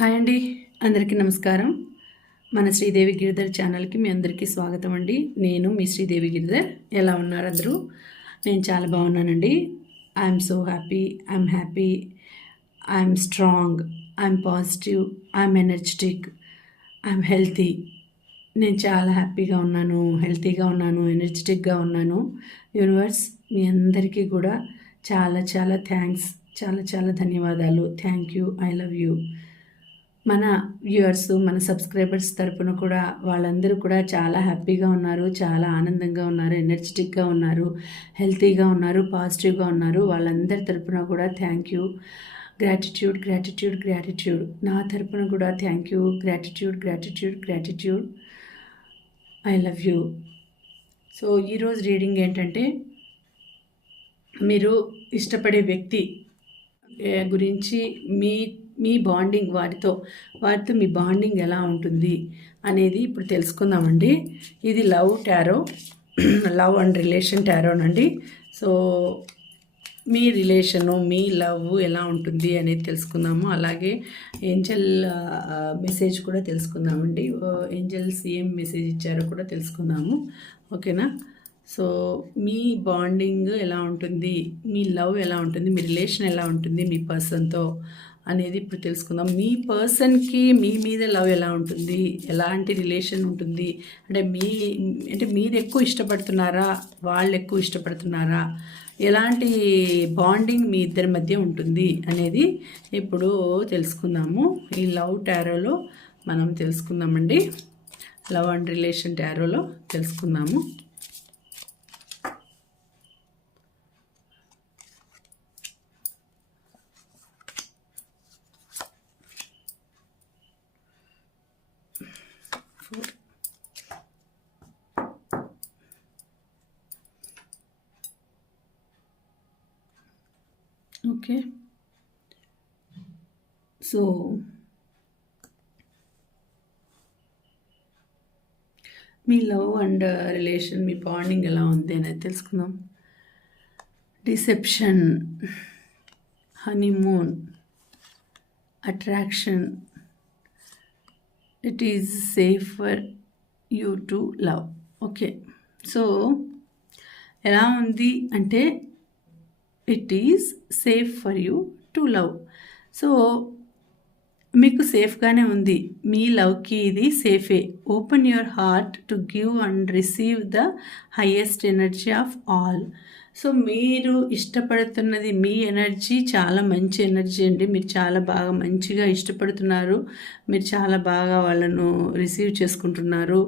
Hi అండి. అందరికీ నమస్కారం. మన శ్రీదేవి గిరిధర్ ఛానల్కి మీ అందరికీ స్వాగతం అండి. నేను మీ శ్రీదేవి గిరిధర్. ఎలా ఉన్నారు అందరూ? నేను చాలా బాగున్నానండి. I'm so happy I'm happy I'm strong I'm positive I'm energetic I'm healthy నేను చాలా హ్యాపీగా ఉన్నాను. హెల్తీగా ఉన్నాను. ఎనర్జెటిక్గా ఉన్నాను. యూనివర్స్ మీ అందరికీ కూడా చాలా చాలా థ్యాంక్స్. చాలా చాలా ధన్యవాదాలు. Thank you I love you మన వ్యూవర్స్ మన సబ్స్క్రైబర్స్ తరపున కూడా వాళ్ళందరూ కూడా చాలా హ్యాపీగా ఉన్నారు చాలా ఆనందంగా ఉన్నారు ఎనర్జెటిక్గా ఉన్నారు హెల్తీగా ఉన్నారు పాజిటివ్గా ఉన్నారు. వాళ్ళందరి తరపున కూడా thank you. Gratitude gratitude gratitude. నా తరపున కూడా thank you. Gratitude gratitude gratitude. I love you. So ఈరోజు రీడింగ్ ఏంటంటే మీరు ఇష్టపడే వ్యక్తి గురించి మీ మీ బాండింగ్ వారితో వారితో మీ బాండింగ్ ఎలా ఉంటుంది అనేది ఇప్పుడు తెలుసుకుందామండి. ఇది love tarot love and relation టారోనండి. So మీ రిలేషను మీ లవ్ ఎలా ఉంటుంది అనేది తెలుసుకుందాము. అలాగే ఏంజల్ మెసేజ్ కూడా తెలుసుకుందామండి. ఏంజల్స్ ఏం మెసేజ్ ఇచ్చారో కూడా తెలుసుకుందాము. ఓకేనా? సో మీ బాండింగ్ ఎలా ఉంటుంది? మీ లవ్ ఎలా ఉంటుంది? మీ రిలేషన్ ఎలా ఉంటుంది? మీ పర్సన్తో అనేది ఇప్పుడు తెలుసుకుందాం. మీ పర్సన్కి మీ మీద లవ్ ఎలా ఉంటుంది? ఎలాంటి రిలేషన్ ఉంటుంది? అంటే మీ అంటే మీరు ఎక్కువ ఇష్టపడుతున్నారా? వాళ్ళు ఎక్కువ ఇష్టపడుతున్నారా? ఎలాంటి బాండింగ్ మీ ఇద్దరి మధ్య ఉంటుంది అనేది ఇప్పుడు తెలుసుకుందాము. ఈ లవ్ టారోలో మనం తెలుసుకుందామండి. లవ్ అండ్ రిలేషన్ టారోలో తెలుసుకుందాము ఓకే సో మీ లవ్ అండ్ రిలేషన్ మీ బాండింగ్ ఎలా ఉంది అనేది తెలుసుకుందాం. Deception honeymoon attraction it is safe for you to love okay so ఎలా ఉంది అంటే it is safe for you to love so మీకు సేఫ్గానే ఉంది. మీ లవ్కి ఇది సేఫే. Open your heart to give and receive the highest energy of all. So మీరు ఇష్టపడుతున్నది మీ ఎనర్జీ. చాలా మంచి ఎనర్జీ అండి. మీరు చాలా బాగా మంచిగా ఇష్టపడుతున్నారు. మీరు చాలా బాగా వాళ్ళను రిసీవ్ చేసుకుంటున్నారు.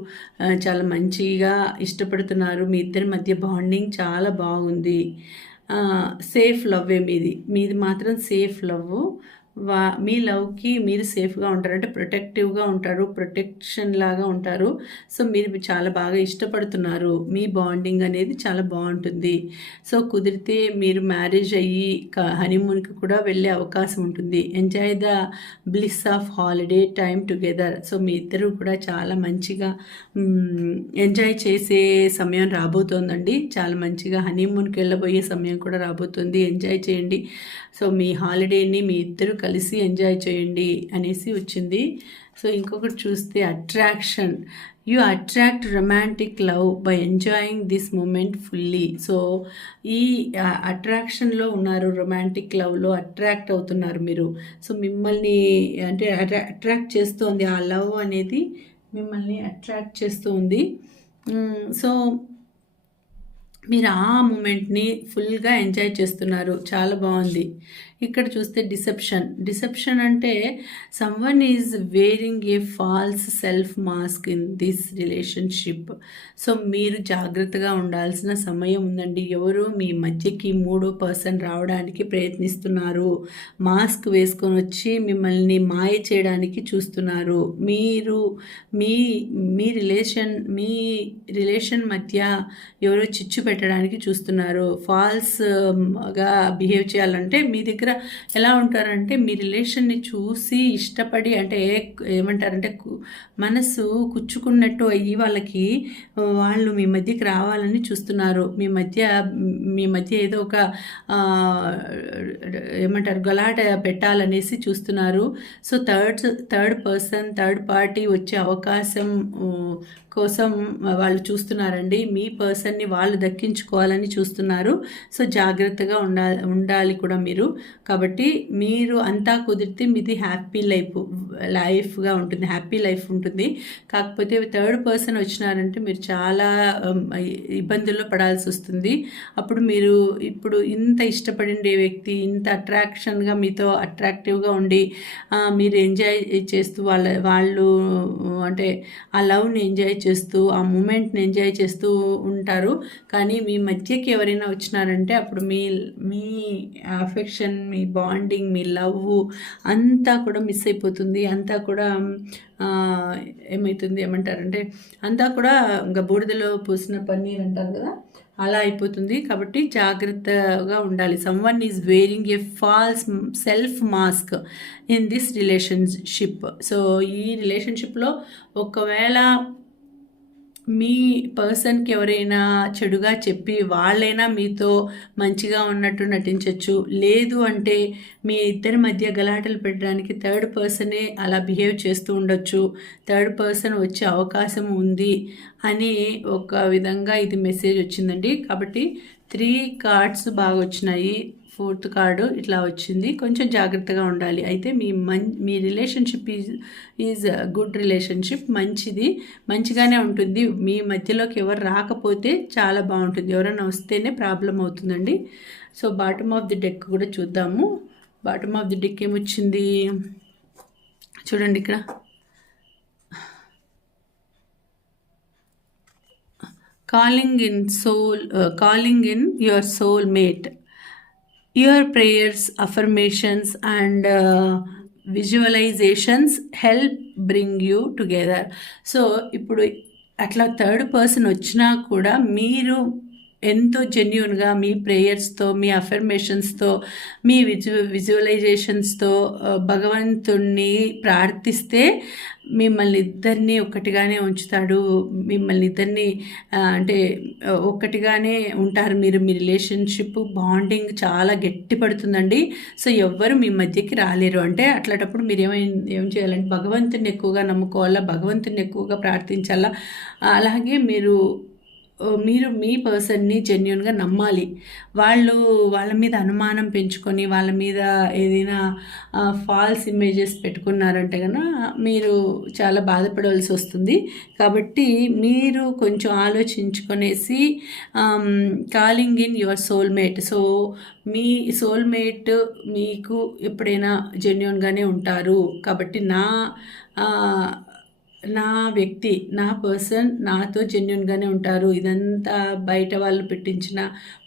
చాలా మంచిగా ఇష్టపడుతున్నారు. మీ ఇద్దరి మధ్య బాండింగ్ చాలా బాగుంది. సేఫ్ లవ్ మీది. మీది మాత్రం సేఫ్ లవ్ వా మీ లవ్కి మీరు సేఫ్గా ఉంటారు. అంటే ప్రొటెక్టివ్గా ఉంటారు ప్రొటెక్షన్ లాగా ఉంటారు. సో మీరు చాలా బాగా ఇష్టపడుతున్నారు. మీ బాండింగ్ అనేది చాలా బాగుంటుంది. సో కుదిరితే మీరు మ్యారేజ్ అయ్యి హనీమూన్కి కూడా వెళ్ళే అవకాశం ఉంటుంది. Enjoy the bliss of holiday time together. So మీ ఇద్దరు కూడా చాలా మంచిగా ఎంజాయ్ చేసే సమయం రాబోతోందండి. చాలా మంచిగా హనీమూన్కి వెళ్ళబోయే సమయం కూడా రాబోతుంది. ఎంజాయ్ చేయండి. సో మీ హాలిడేని మీ ఇద్దరు కలిసి ఎంజాయ్ చేయండి అనేసి వచ్చింది. సో ఇంకొకటి చూస్తే attraction. You attract romantic love by enjoying this moment fully. So ఈ అట్రాక్షన్లో ఉన్నారు రొమాంటిక్ లవ్లో అట్రాక్ట్ అవుతున్నారు మీరు. సో మిమ్మల్ని అంటే అట్రాక్ట్ చేస్తుంది ఆ లవ్ అనేది మిమ్మల్ని అట్రాక్ట్ చేస్తూ ఉంది సో మీరు ఆ మూమెంట్ని ఫుల్గా ఎంజాయ్ చేస్తున్నారు. చాలా బాగుంది. ఇక్కడ చూస్తే డిసెప్షన్. డిసెప్షన్ అంటే someone is wearing a false self mask in this relationship so మీరు జాగ్రత్తగా ఉండాల్సిన సమయం ఉందండి. ఎవరు మీ మధ్యకి మూడో పర్సన్ రావడానికి ప్రయత్నిస్తున్నారు. మాస్క్ వేసుకొని వచ్చి మిమ్మల్ని మాయ చేయడానికి చూస్తున్నారు. మీరు మీ మీ రిలేషన్ మీ రిలేషన్ మధ్య ఎవరో చిచ్చు పెట్టడానికి చూస్తున్నారు. ఫాల్స్గా um, బిహేవ్ చేయాలంటే మీ దగ్గర దగ్గర ఎలా ఉంటారంటే మీ రిలేషన్ని చూసి ఇష్టపడి అంటే ఏమంటారంటే మనసు కుచ్చుకున్నట్టు అయ్యి వాళ్ళకి వాళ్ళు మీ మధ్యకి రావాలని చూస్తున్నారు. మీ మధ్య మీ మధ్య ఏదో ఒక ఏమంటారు గలాట పెట్టాలనేసి చూస్తున్నారు. So third third person third party వచ్చే అవకాశం కోసం వాళ్ళు చూస్తున్నారండి. మీ పర్సన్ని వాళ్ళు దక్కించుకోవాలని చూస్తున్నారు. సో జాగ్రత్తగా ఉండాలి ఉండాలి కూడా మీరు. కాబట్టి మీరు అంతా కుదిరితే మీది హ్యాపీ లైఫ్ లైఫ్గా ఉంటుంది. హ్యాపీ లైఫ్ ఉంటుంది. కాకపోతే థర్డ్ పర్సన్ వచ్చినారంటే మీరు చాలా ఇబ్బందుల్లో పడాల్సి వస్తుంది. అప్పుడు మీరు ఇప్పుడు ఇంత ఇష్టపడిండే వ్యక్తి ఇంత అట్రాక్షన్గా మీతో అట్రాక్టివ్గా ఉండి మీరు ఎంజాయ్ చేస్తూ వాళ్ళ వాళ్ళు అంటే ఆ లవ్ని ఎంజాయ్ చేస్తూ ఆ మూమెంట్ని ఎంజాయ్ చేస్తూ ఉంటారు. కానీ మీ మధ్యకి ఎవరైనా వచ్చినారంటే అప్పుడు మీ మీ అఫెక్షన్ మీ బాండింగ్ మీ లవ్ అంతా కూడా మిస్ అయిపోతుంది. అంతా కూడా ఏమవుతుంది ఏమంటారంటే అంతా కూడా ఇంకా బూడిదలో పూసిన పన్నీర్ అంటారు కదా అలా అయిపోతుంది. కాబట్టి జాగ్రత్తగా ఉండాలి. Someone is wearing a false self mask in this relationship so ఈ రిలేషన్షిప్లో ఒకవేళ మీ పర్సన్కి ఎవరైనా చెడుగా చెప్పి వాళ్ళైనా మీతో మంచిగా ఉన్నట్టు నటించవచ్చు లేదు అంటే మీ ఇద్దరి మధ్య గలాటలు పెట్టడానికి థర్డ్ పర్సనే అలా బిహేవ్ చేస్తూ ఉండొచ్చు. థర్డ్ పర్సన్ వచ్చే అవకాశం ఉంది అని ఒక విధంగా ఇది మెసేజ్ వచ్చిందండి. కాబట్టి త్రీ కార్డ్స్ బాగా వచ్చినాయి ఫోర్త్ కార్డు ఇట్లా వచ్చింది. కొంచెం జాగ్రత్తగా ఉండాలి. అయితే మీ మం మీ relationship is is good relationship. మంచిది. మంచిగానే ఉంటుంది. మీ మధ్యలోకి ఎవరు రాకపోతే చాలా బాగుంటుంది. ఎవరైనా వస్తేనే ప్రాబ్లం అవుతుందండి. So bottom of the deck కూడా చూద్దాము. బాటమ్ ఆఫ్ ది డెక్ ఏమొచ్చింది? చూడండి ఇక్కడ. Calling in soul calling in your soul mate your prayers affirmations and visualizations help bring you together so ఇప్పుడు అట్లా థర్డ్ పర్సన్ వచ్చినా కూడా మీరు ఎంతో జెన్యున్గా మీ ప్రేయర్స్తో మీ అఫర్మేషన్స్తో మీ విజు విజువలైజేషన్స్తో భగవంతుణ్ణి ప్రార్థిస్తే మిమ్మల్ని ఇద్దరిని ఒక్కటిగానే ఉంచుతాడు. మిమ్మల్ని ఇద్దరిని అంటే ఒక్కటిగానే ఉంటారు మీరు. మీ రిలేషన్షిప్ బాండింగ్ చాలా గట్టి పడుతుందండి సో ఎవ్వరు మీ మధ్యకి రాలేరు. అంటే అట్లాంటప్పుడు మీరు ఏమై ఏం చేయాలంటే భగవంతుని ఎక్కువగా నమ్ముకోవాలా? భగవంతుని ఎక్కువగా ప్రార్థించాలా? అలాగే మీరు మీరు మీ పర్సన్ని జెన్యున్గా నమ్మాలి. వాళ్ళు వాళ్ళ మీద అనుమానం పెంచుకొని వాళ్ళ మీద ఏదైనా ఫాల్స్ ఇమేజెస్ పెట్టుకున్నారంటే కనుక మీరు చాలా బాధపడవలసి వస్తుంది. కాబట్టి మీరు కొంచెం ఆలోచించుకొనేసి calling in your soulmate so me soulmate మీకు ఎప్పుడైనా జెన్యున్గానే ఉంటారు. కాబట్టి నా నా వ్యక్తి నా పర్సన్ నాతో జెన్యున్గానే ఉంటారు. ఇదంతా బయట వాళ్ళు పెట్టించిన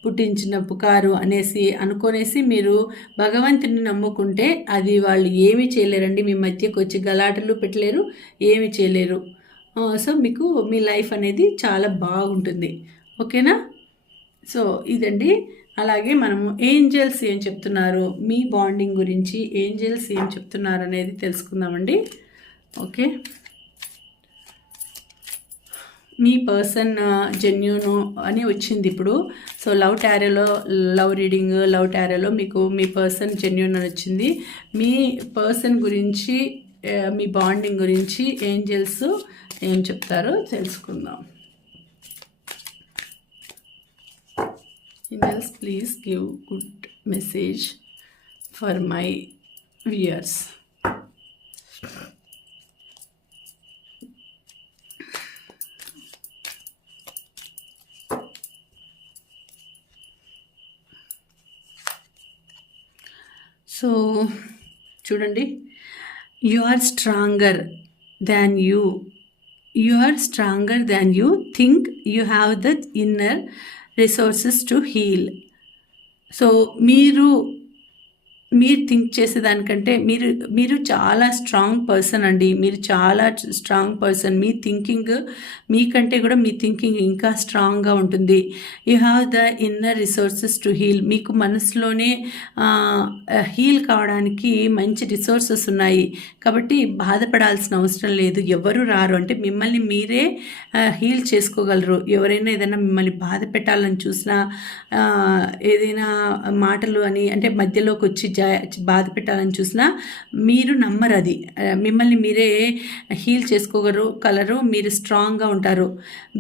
పుట్టించిన పుకారు అనేసి అనుకునేసి మీరు భగవంతుని నమ్ముకుంటే అది వాళ్ళు ఏమీ చేయలేరండి. మీ మధ్యకి వచ్చి గలాటలు పెట్టలేరు ఏమి చేయలేరు. సో మీకు మీ లైఫ్ అనేది చాలా బాగుంటుంది. ఓకేనా? సో ఇదండి. అలాగే మనము ఏంజల్స్ ఏం చెప్తున్నారు? మీ బాండింగ్ గురించి ఏంజల్స్ ఏం చెప్తున్నారు అనేది తెలుసుకుందామండి. ఓకే? మీ పర్సన్ జెన్యూను అని వచ్చింది ఇప్పుడు. సో లవ్ టారోలో లవ్ రీడింగ్ లవ్ ట్యారోలో మీకు మీ పర్సన్ జెన్యున్ అని వచ్చింది. మీ పర్సన్ గురించి మీ బాండింగ్ గురించి ఏంజల్స్ ఏం చెప్తారో తెలుసుకుందాం. Angels please give good message for my viewers so చూడండి. You are stronger than you you are stronger than you think you have the inner resources to heal so మీరు మీరు think చేసేదానికంటే మీరు మీరు చాలా స్ట్రాంగ్ పర్సన్ అండి. మీరు చాలా strong person మీ thinking మీకంటే కూడా మీ థింకింగ్ ఇంకా స్ట్రాంగ్గా ఉంటుంది. You have the inner resources to heal మీకు మనసులోనే హీల్ కావడానికి మంచి రిసోర్సెస్ ఉన్నాయి. కాబట్టి బాధపడాల్సిన అవసరం లేదు. ఎవరు రారు. అంటే మిమ్మల్ని మీరే హీల్ చేసుకోగలరు. ఎవరైనా ఏదైనా మిమ్మల్ని బాధ పెట్టాలని చూసినా ఏదైనా మాటలు అని అంటే మధ్యలోకి వచ్చి బాధ పెట్టాలని చూసినా మీరు నమ్మరు అది. మిమ్మల్ని మీరే హీల్ చేసుకోగలరు కలరు మీరు స్ట్రాంగ్గా ఉంటారు.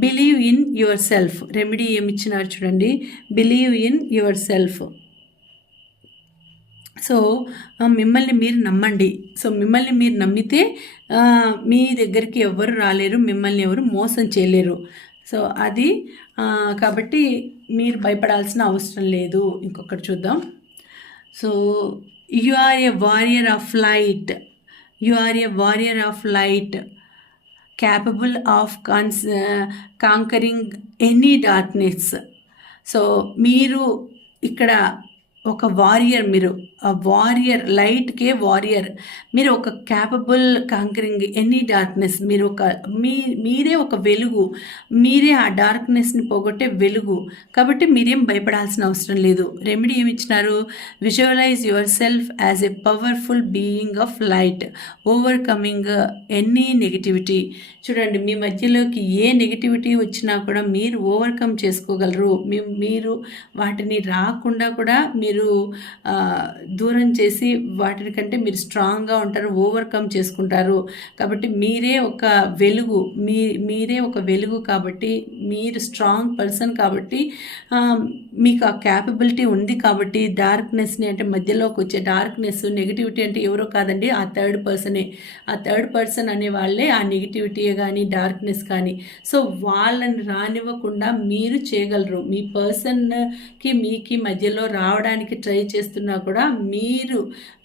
Believe in yourself. రెమెడీ ఏమి ఇచ్చినారు చూడండి. Believe in yourself. సో మిమ్మల్ని మీరు నమ్మండి. సో మిమ్మల్ని మీరు నమ్మితే మీ దగ్గరికి ఎవరు రాలేరు మిమ్మల్ని ఎవరు మోసం చేయలేరు. సో అది కాబట్టి మీరు భయపడాల్సిన అవసరం లేదు. ఇంకొకటి చూద్దాం. so you are a warrior of light you are a warrior of light capable of con conquering any darkness so మీరు ఇక్కడ ఒక వారియర్ మీరు. ఆ వారియర్ లైట్కే వారియర్ మీరు ఒక క్యాపబుల్ కాంకరింగ్ ఎనీ డార్క్నెస్ మీరు ఒక మీ మీరే ఒక వెలుగు. మీరే ఆ డార్క్నెస్ని పోగొట్టే వెలుగు. కాబట్టి మీరేం భయపడాల్సిన అవసరం లేదు. రెమెడీ ఏమి ఇచ్చినారు? Visualize yourself as a powerful being of light overcoming any negativity చూడండి మీ మధ్యలోకి ఏ నెగిటివిటీ వచ్చినా కూడా మీరు ఓవర్కమ్ చేసుకోగలరు. మీ మీరు వాటిని రాకుండా కూడా మీరు మీరు దూరం చేసి వాటిని కంటే మీరు స్ట్రాంగ్గా ఉంటారు ఓవర్కమ్ చేసుకుంటారు. కాబట్టి మీరే ఒక వెలుగు మీ మీరే ఒక వెలుగు కాబట్టి మీరు స్ట్రాంగ్ పర్సన్ కాబట్టి మీకు ఆ క్యాపబిలిటీ ఉంది కాబట్టి డార్క్నెస్ని అంటే మధ్యలోకి వచ్చే డార్క్నెస్ నెగిటివిటీ అంటే ఎవరో కాదండి ఆ థర్డ్ పర్సనే. ఆ థర్డ్ పర్సన్ అనే వాళ్ళే ఆ నెగిటివిటీ కానీ డార్క్నెస్ కానీ. సో వాళ్ళని రానివ్వకుండా మీరు చేయగలరు. మీ పర్సన్కి మీకి మధ్యలో రావడానికి ట్రై చేస్తున్నా కూడా మీరు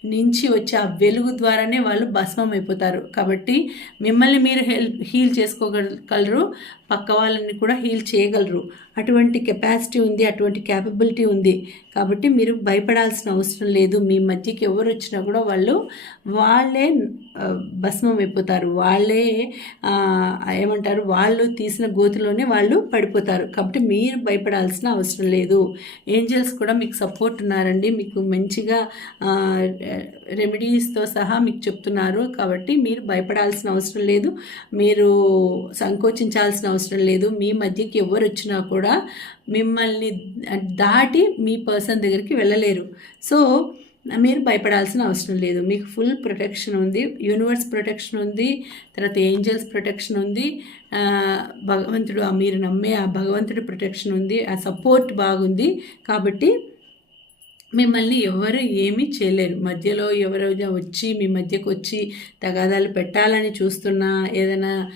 నుంచి వచ్చే ఆ వెలుగు ద్వారానే వాళ్ళు భస్మం అయిపోతారు కాబట్టి మిమ్మల్ని మీరు హెల్ప్ హీల్ చేసుకోగలరు పక్క వాళ్ళని కూడా హీల్ చేయగలరు. అటువంటి కెపాసిటీ ఉంది అటువంటి క్యాపబిలిటీ ఉంది. కాబట్టి మీరు భయపడాల్సిన అవసరం లేదు. మీ మధ్యకి ఎవరు వచ్చినా కూడా వాళ్ళు వాళ్ళే భస్మం అయిపోతారు. వాళ్ళే ఏమంటారు? వాళ్ళు తీసిన గోతిలోనే వాళ్ళు పడిపోతారు. కాబట్టి మీరు భయపడాల్సిన అవసరం లేదు. ఏంజల్స్ కూడా మీకు సపోర్ట్ ఉన్నారండి. మీకు మంచిగా రెమెడీస్తో సహా మీకు చెప్తున్నారు. కాబట్టి మీరు భయపడాల్సిన అవసరం లేదు. మీరు సంకోచించాల్సిన అవసరం అవసరం లేదు. మీ మధ్యకి ఎవరు వచ్చినా కూడా మిమ్మల్ని దాటి మీ పర్సన్ దగ్గరికి వెళ్ళలేరు. సో మీరు భయపడాల్సిన అవసరం లేదు. మీకు ఫుల్ ప్రొటెక్షన్ ఉంది. యూనివర్స్ ప్రొటెక్షన్ ఉంది. తర్వాత ఏంజల్స్ ప్రొటెక్షన్ ఉంది. భగవంతుడు ఆ మీరు నమ్మే ఆ భగవంతుడి ప్రొటెక్షన్ ఉంది. ఆ సపోర్ట్ బాగుంది. కాబట్టి మిమ్మల్ని ఎవరు ఏమీ చేయలేరు. మధ్యలో ఎవరైనా వచ్చి మీ మధ్యకు వచ్చి తగాదాలు పెట్టాలని చూస్తున్నా ఏదైనా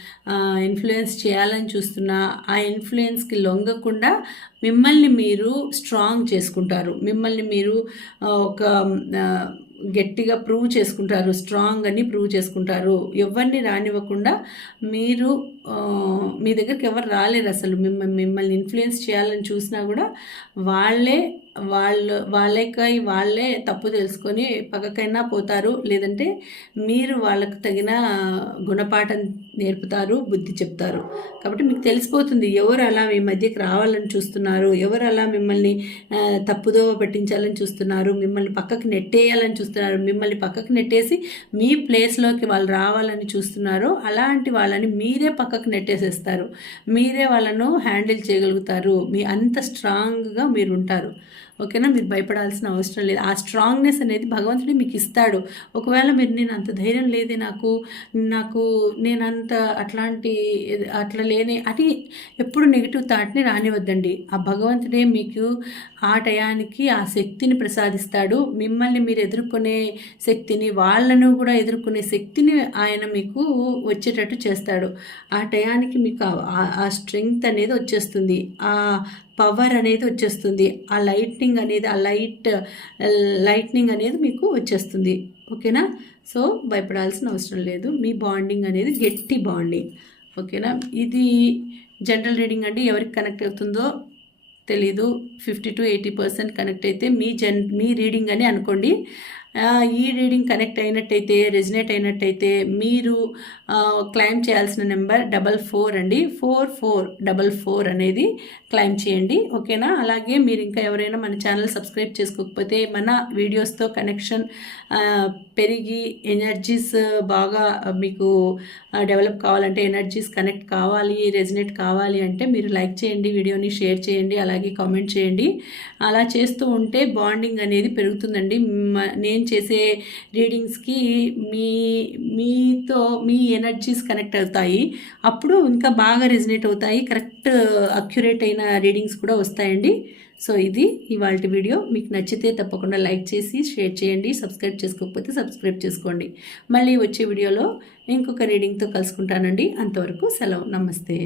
ఇన్ఫ్లుయెన్స్ చేయాలని చూస్తున్నా ఆ ఇన్ఫ్లుయెన్స్కి లొంగకుండా మిమ్మల్ని మీరు స్ట్రాంగ్ చేసుకుంటారు. మిమ్మల్ని మీరు ఒక గట్టిగా ప్రూవ్ చేసుకుంటారు. స్ట్రాంగ్ అని ప్రూవ్ చేసుకుంటారు. ఎవరిని రానివ్వకుండా మీరు మీ దగ్గరికి ఎవరు రాలేరు అసలు. మిమ్మల్ని మిమ్మల్ని ఇన్ఫ్లుయెన్స్ చేయాలని చూసినా కూడా వాళ్ళే వాళ్ళు వాళ్ళకై వాళ్ళే తప్పు తెలుసుకొని పక్కకైనా పోతారు. లేదంటే మీరు వాళ్ళకు తగిన గుణపాఠం నేర్పుతారు బుద్ధి చెప్తారు. కాబట్టి మీకు తెలిసిపోతుంది ఎవరు అలా మీ మధ్యకి రావాలని చూస్తున్నారు ఎవరు అలా మిమ్మల్ని తప్పుదోవ పట్టించాలని చూస్తున్నారు మిమ్మల్ని పక్కకి నెట్టేయాలని చూస్తున్నారు మిమ్మల్ని పక్కకి నెట్టేసి మీ ప్లేస్లోకి వాళ్ళు రావాలని చూస్తున్నారు అలాంటి వాళ్ళని మీరే పక్క పక్కకు నెట్టేసేస్తారు. మీరే వాళ్ళను హ్యాండిల్ చేయగలుగుతారు. మీ అంత స్ట్రాంగ్గా మీరు ఉంటారు ఓకేనా? మీరు భయపడాల్సిన అవసరం లేదు. ఆ స్ట్రాంగ్నెస్ అనేది భగవంతుడే మీకు ఇస్తాడు. ఒకవేళ మీరు నేను అంత ధైర్యం లేదే నాకు నాకు నేను అంత అట్లాంటి అట్లా లేని అని ఎప్పుడు నెగిటివ్ థాట్ని రానివద్దండి. ఆ భగవంతుడే మీకు ఆ టయానికి ఆ శక్తిని ప్రసాదిస్తాడు. మిమ్మల్ని మీరు ఎదుర్కొనే శక్తిని వాళ్ళను కూడా ఎదుర్కొనే శక్తిని ఆయన మీకు వచ్చేటట్టు చేస్తాడు. ఆ టయానికి మీకు ఆ- స్ట్రెంగ్త్ అనేది వచ్చేస్తుంది. ఆ పవర్ అనేది వచ్చేస్తుంది. ఆ లైట్నింగ్ అనేది ఆ లైట్ లైట్నింగ్ అనేది మీకు వచ్చేస్తుంది. ఓకేనా? సో భయపడాల్సిన అవసరం లేదు. మీ బాండింగ్ అనేది గట్టి బాండింగ్. ఓకేనా? ఇది జనరల్ రీడింగ్ అండి. ఎవరికి కనెక్ట్ అవుతుందో తెలీదు. Fifty to eighty percent connect అయితే మీ జన్ మీ రీడింగ్ అని అనుకోండి. ఈ రీడింగ్ కనెక్ట్ అయినట్టయితే రెజినేట్ అయినట్టయితే మీరు క్లైమ్ చేయాల్సిన నెంబర్ డబల్ ఫోర్ అండి. ఫోర్ ఫోర్ డబల్ ఫోర్ అనేది క్లైమ్ చేయండి. ఓకేనా? అలాగే మీరు ఇంకా ఎవరైనా మన ఛానల్ సబ్స్క్రైబ్ చేసుకోకపోతే మన వీడియోస్తో కనెక్షన్ పెరిగి ఎనర్జీస్ బాగా మీకు డెవలప్ కావాలంటే ఎనర్జీస్ కనెక్ట్ కావాలి రెజినేట్ కావాలి అంటే మీరు లైక్ చేయండి వీడియోని షేర్ చేయండి అలాగే కామెంట్ చేయండి. అలా చేస్తూ ఉంటే బాండింగ్ అనేది పెరుగుతుందండి. మ- నేను చేసే రీడింగ్స్కి మీ మీతో మీ ఎనర్జీస్ కనెక్ట్ అవుతాయి. అప్పుడు ఇంకా బాగా రెజినేట్ అవుతాయి. కరెక్ట్ అక్యురేట్ అయిన రీడింగ్స్ కూడా వస్తాయండి. సో ఇది ఇవాళ వీడియో. మీకు నచ్చితే తప్పకుండా లైక్ చేసి షేర్ చేయండి. సబ్స్క్రైబ్ చేసుకోకపోతే సబ్స్క్రైబ్ చేసుకోండి. మళ్ళీ వచ్చే వీడియోలో ఇంకొక రీడింగ్తో కలుసుకుంటానండి. అంతవరకు సెలవు. నమస్తే.